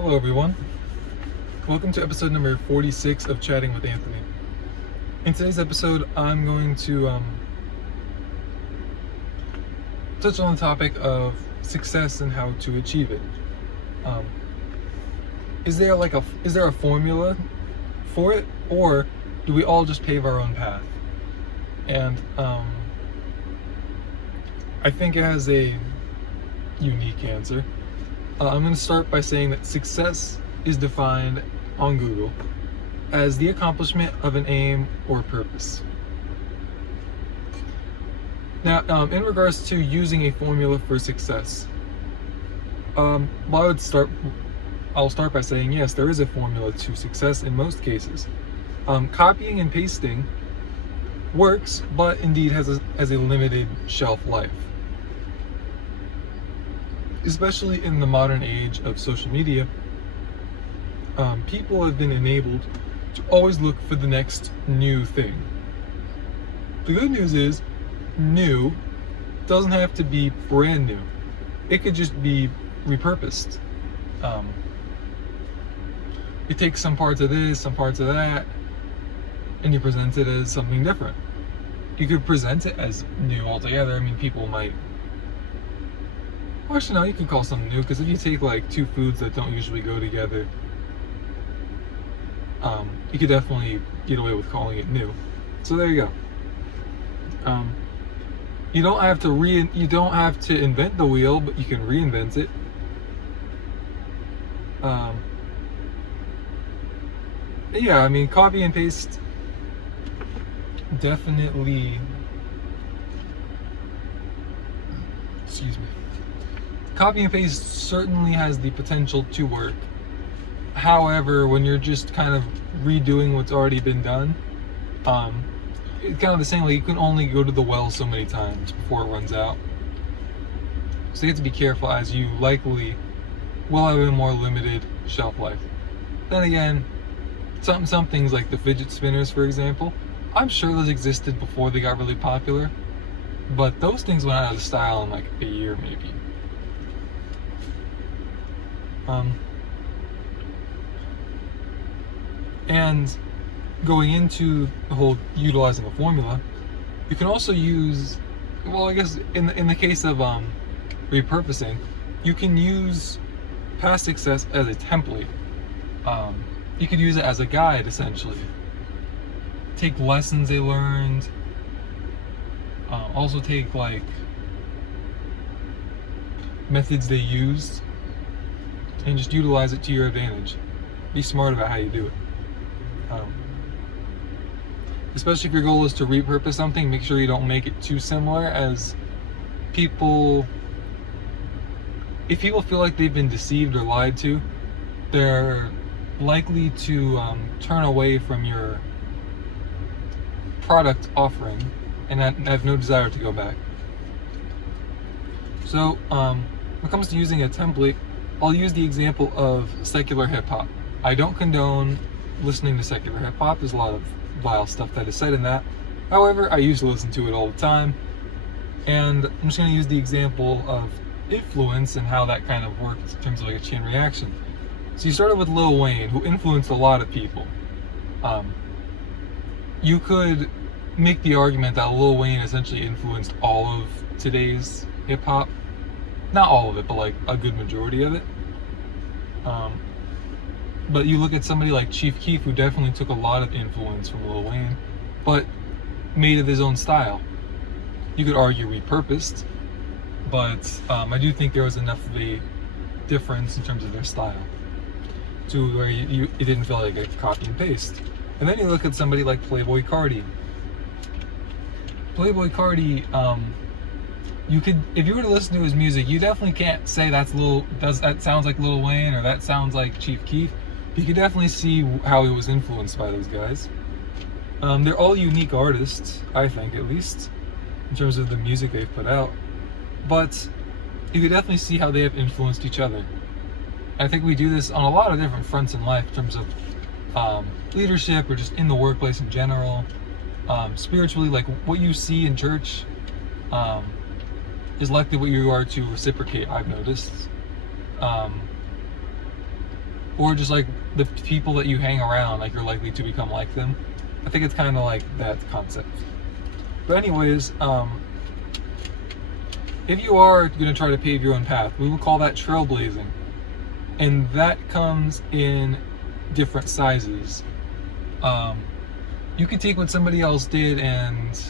Hello, everyone. Welcome to episode number 46 of Chatting with Anthony. In today's episode, I'm going to touch on the topic of success and how to achieve it. Is there a formula for it, or do we all just pave our own path? And I think it has a unique answer. I'm going to start by saying that success is defined on Google as the accomplishment of an aim or purpose. Now, in regards to using a formula for success, I'll start by saying yes, there is a formula to success in most cases. Copying and pasting works, but indeed has a limited shelf life. Especially in the modern age of social media, people have been enabled to always look for the next new thing. The good news is, new doesn't have to be brand new. It could just be repurposed. You take some parts of this, some parts of that, and you present it as something different. You could present it as new altogether. I mean, people might... Well, actually, no, you could call something new, because if you take like two foods that don't usually go together, you could definitely get away with calling it new. So there you go. You don't have to invent the wheel, but you can reinvent it. Yeah, I mean, copy and paste definitely. Excuse me. Copy and paste certainly has the potential to work. However, when you're just kind of redoing what's already been done, it's kind of the same. Like, you can only go to the well so many times before it runs out. So you have to be careful, as you likely will have a more limited shelf life. Then again, some things like the fidget spinners, for example, I'm sure those existed before they got really popular, but those things went out of style in like a year maybe. And going into the whole utilizing a formula, you can also use, well, I guess in the case of repurposing, you can use past success as a template. You could use it as a guide, essentially. Take lessons they learned. Also take like methods they used, and just utilize it to your advantage. Be smart about how you do it. Especially if your goal is to repurpose something, make sure you don't make it too similar, as if people feel like they've been deceived or lied to, they're likely to turn away from your product offering and have no desire to go back. So when it comes to using a template, I'll use the example of secular hip-hop. I don't condone listening to secular hip-hop. There's a lot of vile stuff that is said in that. However, I used to listen to it all the time, and I'm just going to use the example of influence and how that kind of works in terms of like a chain reaction. So you started with Lil Wayne, who influenced a lot of people. You could make the argument that Lil Wayne essentially influenced all of today's hip-hop. Not all of it, but like a good majority of it. But you look at somebody like Chief Keef, who definitely took a lot of influence from Lil Wayne, but made it his own style. You could argue repurposed, but I do think there was enough of a difference in terms of their style to where it didn't feel like a copy and paste. And then you look at somebody like Playboy Carti. Playboy Carti, you could, if you were to listen to his music, you definitely can't say that sounds like Lil Wayne or that sounds like Chief Keef. You could definitely see how he was influenced by those guys. They're all unique artists, I think, at least, in terms of the music they've put out. But you could definitely see how they have influenced each other. I think we do this on a lot of different fronts in life, in terms of leadership or just in the workplace in general. Spiritually, like what you see in church is likely what you are to reciprocate, I've noticed. or just like the people that you hang around, like you're likely to become like them. I think it's kind of like that concept. But anyways, if you are going to try to pave your own path, we would call that trailblazing. And that comes in different sizes. You could take what somebody else did and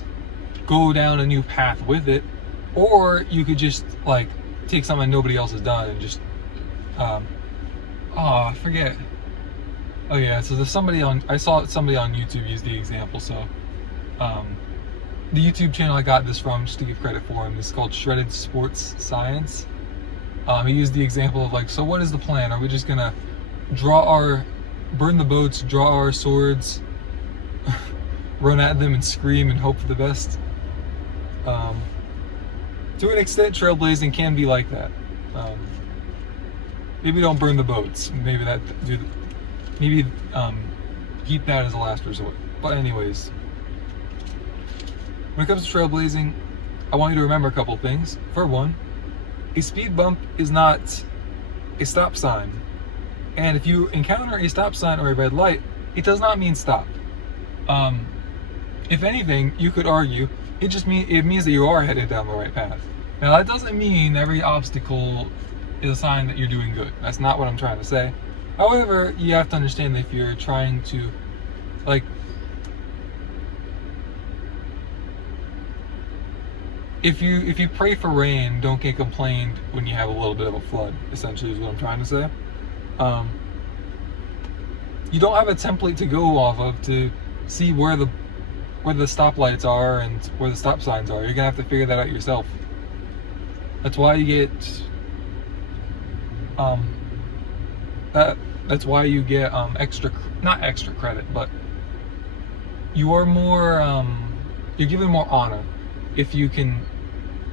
go down a new path with it, or you could just like take something nobody else has done and just I forget. Oh yeah, so there's somebody I saw somebody on YouTube use the example. So the YouTube channel I got this from, just to give credit for him, is called Shredded Sports Science. He used the example of like, so what is the plan? Are we just gonna burn the boats, draw our swords, run at them and scream and hope for the best? To an extent, trailblazing can be like that. Maybe don't burn the boats. Maybe keep that as a last resort. But anyways, when it comes to trailblazing, I want you to remember a couple of things. For one, a speed bump is not a stop sign. And if you encounter a stop sign or a red light, it does not mean stop. If anything, you could argue it means that you are headed down the right path. Now that doesn't mean every obstacle is a sign that you're doing good. That's not what I'm trying to say. However, you have to understand that if you're trying to, like, if you pray for rain, don't get complained when you have a little bit of a flood, essentially is what I'm trying to say. You don't have a template to go off of to see where the stoplights are and where the stop signs are. You're gonna have to figure that out yourself. That's why you get that's why you get not extra credit, but you are more you're given more honor if you can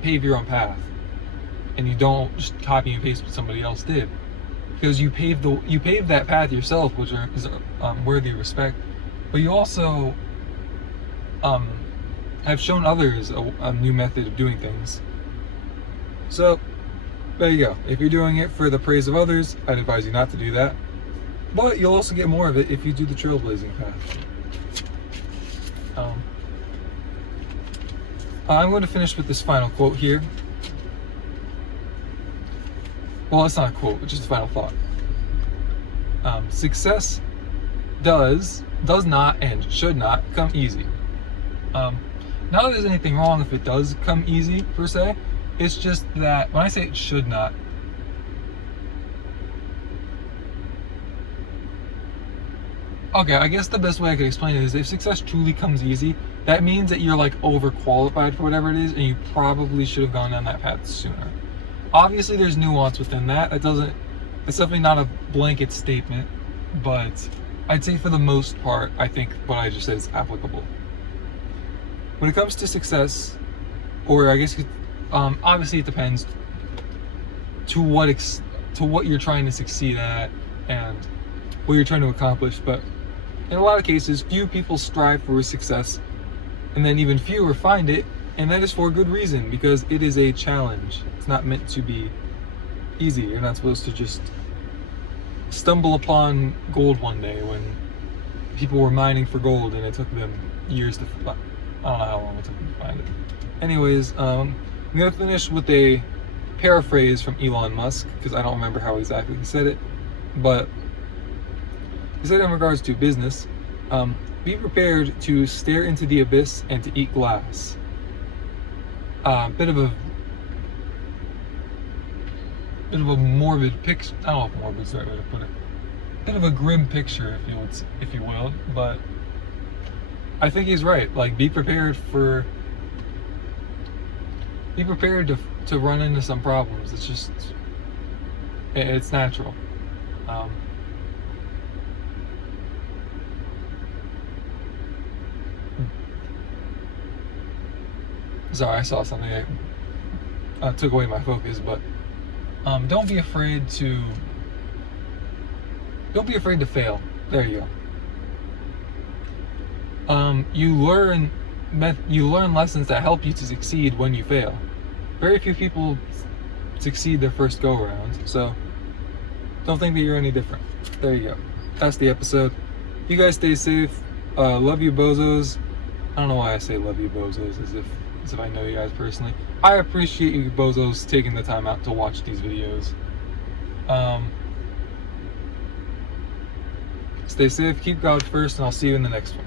pave your own path and you don't just copy and paste what somebody else did, because you paved that path yourself, which is worthy of respect. But you also have shown others a new method of doing things. So there you go. If you're doing it for the praise of others, I'd advise you not to do that. But you'll also get more of it if you do the trailblazing path. I'm going to finish with this final quote here. Well, it's not a quote, it's just a final thought. Success does not, and should not come easy. Not that there's anything wrong if it does come easy, per se. It's just that when I say it should not, okay, I guess the best way I could explain it is if success truly comes easy, that means that you're like overqualified for whatever it is, and you probably should have gone down that path sooner. Obviously, there's nuance within that. It's definitely not a blanket statement, but I'd say for the most part, I think what I just said is applicable. When it comes to success, or I guess obviously it depends to what you're trying to succeed at and what you're trying to accomplish. But in a lot of cases, few people strive for success, and then even fewer find it, and that is for a good reason, because it is a challenge. It's not meant to be easy. You're not supposed to just stumble upon gold one day when people were mining for gold and it took them years to I don't know how long it took them to find it. Anyways, I'm gonna finish with a paraphrase from Elon Musk, because I don't remember how exactly he said it, but he said in regards to business, be prepared to stare into the abyss and to eat glass. Bit of a morbid picture. I don't know if morbid is the right way to put it. Bit of a grim picture, if you will, but I think he's right. Like, be prepared to run into some problems. It's natural. Sorry, I saw something that took away my focus, but don't be afraid to fail. There you go. You learn lessons that help you to succeed when you fail. Very few people succeed their first go around, so Don't think that you're any different. There you go. That's the episode. You guys stay safe. Love you, bozos. I don't know why I say love you, bozos, as if I know you guys personally. I appreciate you bozos taking the time out to watch these videos. Stay safe, keep God first, and I'll see you in the next one.